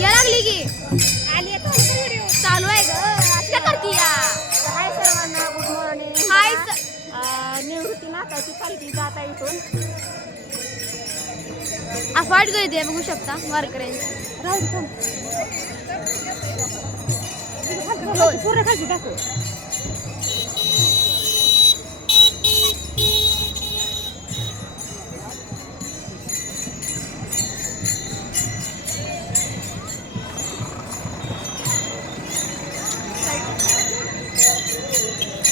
या लागली की आली आहे तुमचा व्हिडिओ. चालू आहे ग काय करती या हाय सर्वांना, गुड मॉर्निंग. हाय निवृत्ती नाकाची पालखी जात आहे इथून. अफाट गर्दी आहे बघू शकता वारकऱ्यांची. राहू दे थांब. पूर्ण खाली दाखव.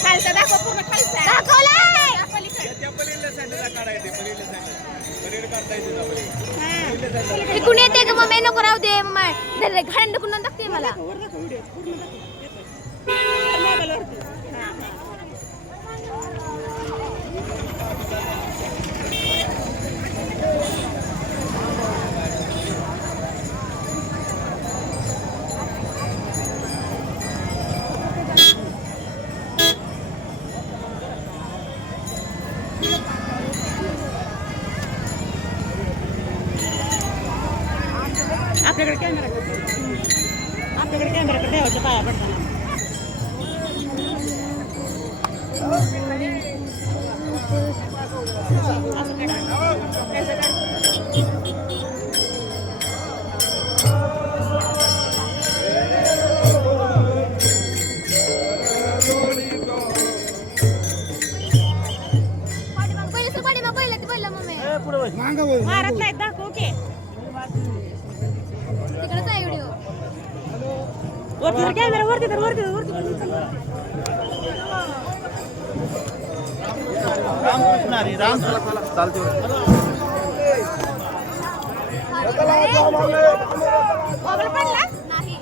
खालचा दाखव, पूर्ण खालचा दाखवलाय इकडून येते का मम्मी नको राहू दे मम्मी घाण ढकलून टाकते मला वर दाखव व्हिडिओ पूर्ण दाखव. मोबाईलवरती. आपल्याकडे कॅमेरा आपल्याकडे कॅमेराकडे देवाच्या पाया पडताना. असं मारत नाहीत, दाखव की तिकडेच आहे व्हिडिओ वरती तर कॅमेरा वरती तर वरती वरती मोबाईल पडला नाही